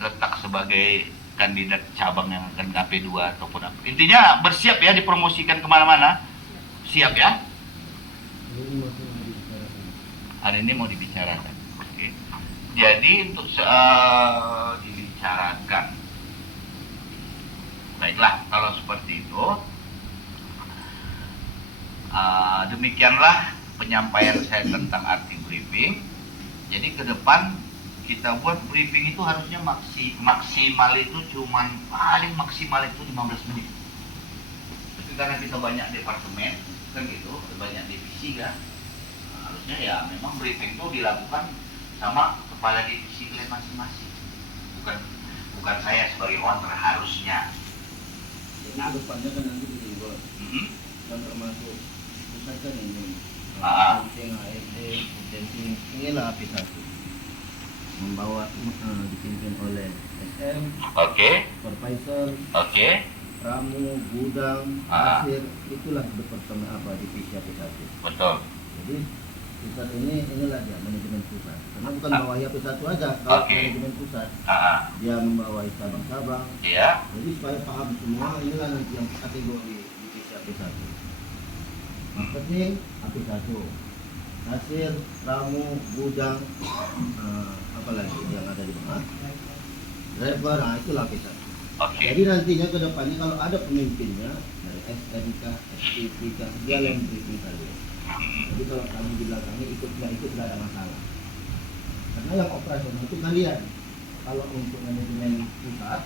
letak sebagai kandidat cabang yang akan AP2 ataupun apa. Intinya bersiap ya, dipromosikan kemana-mana. Siap ya? Hari ini mau dibicarakan. Oke. Jadi untuk dibicarakan. Baiklah, kalau seperti itu, demikianlah penyampaian saya tentang arti briefing. Jadi ke depan kita buat briefing itu harusnya maksimal itu cuman paling maksimal itu 15 menit. Tapi karena kita banyak departemen kan gitu, banyak divisi kan, harusnya ya memang briefing itu dilakukan sama kepala divisi kalian masing-masing. Bukan saya sebagai owner harusnya. Jadi ke depannya kan nanti dibuat. Dan termasuk pusat kan ini. Penting HRD, penting inilah AP1. Membawa dipimpin oleh SM, supervisor, ramu, gudang, kasir, itulah departemen divisi AP1. Betul. Jadi pusat inilah dia manajemen pusat. Karena bukan bawahi AP1 aja, kalau manajemen pusat dia membawahi cabang-cabang. Iya. Jadi supaya paham semua, inilah nanti yang kategori divisi AP1. Penting AP1. Kasir, ramu, gudang, apalagi yang ada di bawah, driver, itulah AP1. Jadi nantinya ke depannya kalau ada pemimpinnya dari SMK, SPK, dia yang briefing kalian. Jadi kalau kami di belakangnya ikut tidak ada masalah. Karena yang operasional itu kalian. Kalau untuk manajemen pusat,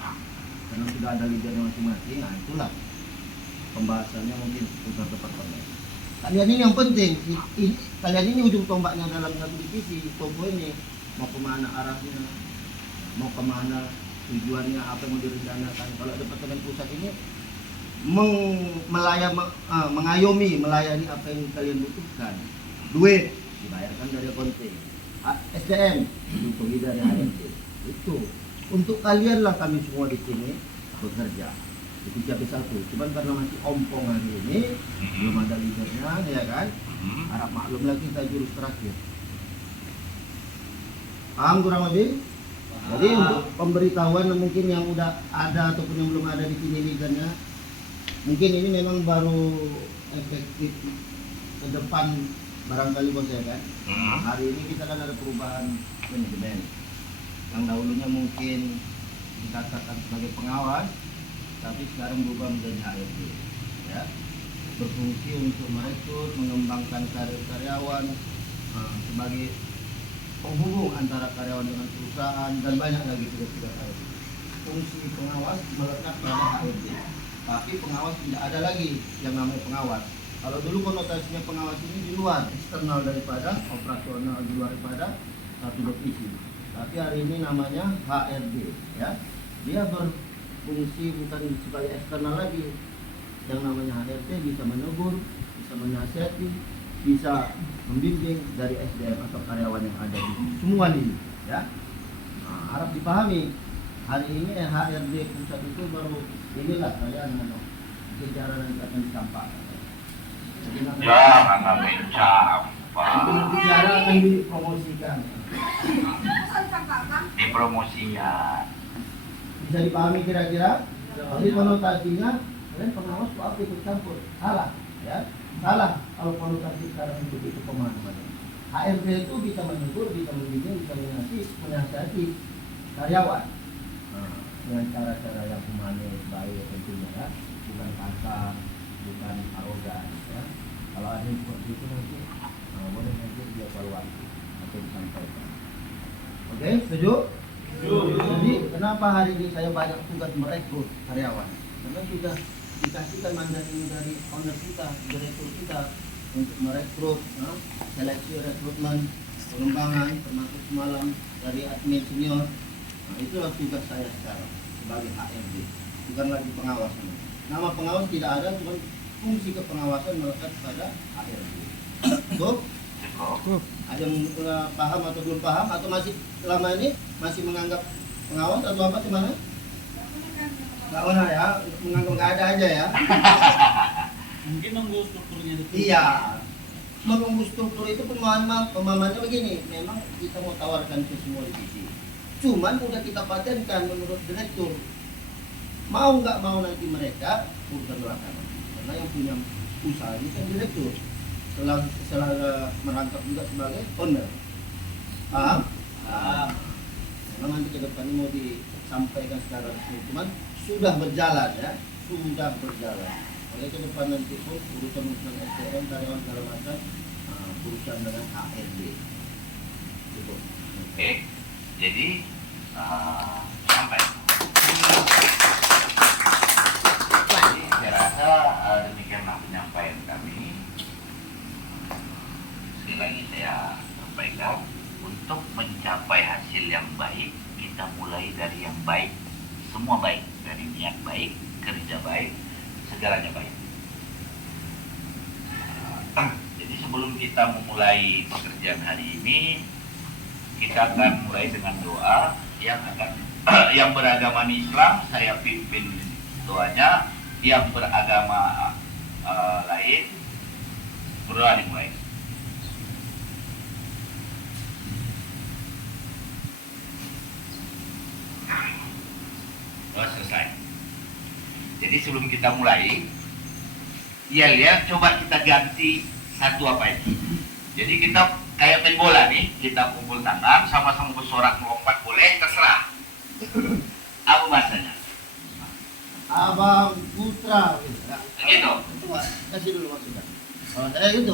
karena sudah ada leadernya masing-masing, itulah pembahasannya mungkin pusat departemen. Kalian ini yang penting, kalian ini ujung tombaknya dalam satu divisi. Toko ini mau kemana arahnya, mau kemana tujuannya, apa yang mau direncanakan. Kalau departemen pusat ini mengayomi, melayani apa yang kalian butuhkan. Duit dibayarkan dari konting, SDM diuntungin dari HRD. Itu untuk kalian lah kami semua di sini bekerja. Itu AP1, cuman karena masih ompong hari ini, belum ada leadernya, ya kan? Harap maklum lagi kita jurus terakhir. Paham kurang lebih? Jadi untuk pemberitahuan mungkin yang udah ada ataupun yang belum ada di sini leadernya, mungkin ini memang baru efektif ke depan barangkali bos ya kan? Hari ini kita kan ada perubahan manajemen. Yang dahulunya mungkin dikatakan sebagai pengawas, tapi sekarang berubah menjadi HRD, ya, berfungsi untuk merekrut, mengembangkan karir karyawan, sebagai penghubung antara karyawan dengan perusahaan dan banyak lagi tugas-tugas HRD. Fungsi pengawas melekat pada HRD, tapi pengawas tidak ada lagi yang namanya pengawas. Kalau dulu konotasinya pengawas ini di luar, eksternal daripada operasional, di luar daripada satu divisi. Tapi hari ini namanya HRD, ya, dia berfungsi bukan sebagai eksternal lagi. Yang namanya HRD bisa menegur, bisa menasihati, bisa membimbing dari SDM atau karyawan yang ada di semua ini, ya. Harap dipahami. Hari ini HRD pusat itu baru inilah kalian bicara nanti akan disampaikan. Jangan bicara. Bicara akan dipromosikan. Dipromosikan. Bisa dipahami kira-kira? Jadi konotasinya kalian pengawas kok apa ikut campur? Salah, ya. Salah kalau konotasi sekarang itu kemana-mana. HRD itu bisa menegur, bisa membimbing, bisa menasihati karyawan dengan cara-cara yang humanis, baik tentunya, ya. Bukan kasar, bukan arogan, ya. Kalau ada yang seperti itu nanti boleh nanti dievaluasi atau disampaikan. Oke, setuju? Jadi kenapa hari ini saya banyak tugas merekrut karyawan? Karena sudah dikasihkan mandat ini dari owner kita, direktur kita untuk merekrut, seleksi rekrutmen, pengembangan, termasuk semalam dari admin senior. Itulah tugas saya sekarang sebagai HRD, bukan lagi pengawasan. Nama pengawas tidak ada, cuma fungsi kepengawasan melekat pada HRD. Betul? Ada yang paham atau belum paham, atau masih selama ini masih menganggap pengawas atau apa gimana? Nggak pernah ya, menganggap nggak ada aja ya. Mungkin nunggu strukturnya itu. Iya, menunggu struktur itu pemahamannya begini. Memang kita mau tawarkan ke semua divisi. Cuman udah kita patenkan menurut direktur. Mau nggak mau nanti mereka urusan belakangan. Karena yang punya usaha ini kan direktur. Setelah merangkap juga sebagai owner. Paham? Memang nanti ke depan ini mau disampaikan secara resmi. Cuman sudah berjalan ya. Sudah berjalan. Oleh ke depan nanti pun urusan-urusan SDM, karyawan segala macam, urusan dengan HRD. Gitu. Oke, jadi sampai. Jadi saya rasa demikianlah penyampaian kami. Sekali lagi saya sampaikan, untuk mencapai hasil yang baik, kita mulai dari yang baik, semua baik, dari niat baik, kerja baik, segalanya baik. Jadi sebelum kita memulai pekerjaan hari ini, kita akan mulai dengan doa yang beragama Islam, saya pimpin doanya, yang beragama lain berdoa dimulai. Doa selesai. Jadi sebelum kita mulai, ya lihat, coba kita ganti satu apa itu. Jadi kita kayak main bola nih, kita kumpul tangan, sama-sama bersorak melompat, boleh, terserah. Apa bahasanya? Abang Putra. Gitu. Coba kasih dulu maksudnya. Oh, saya gitu.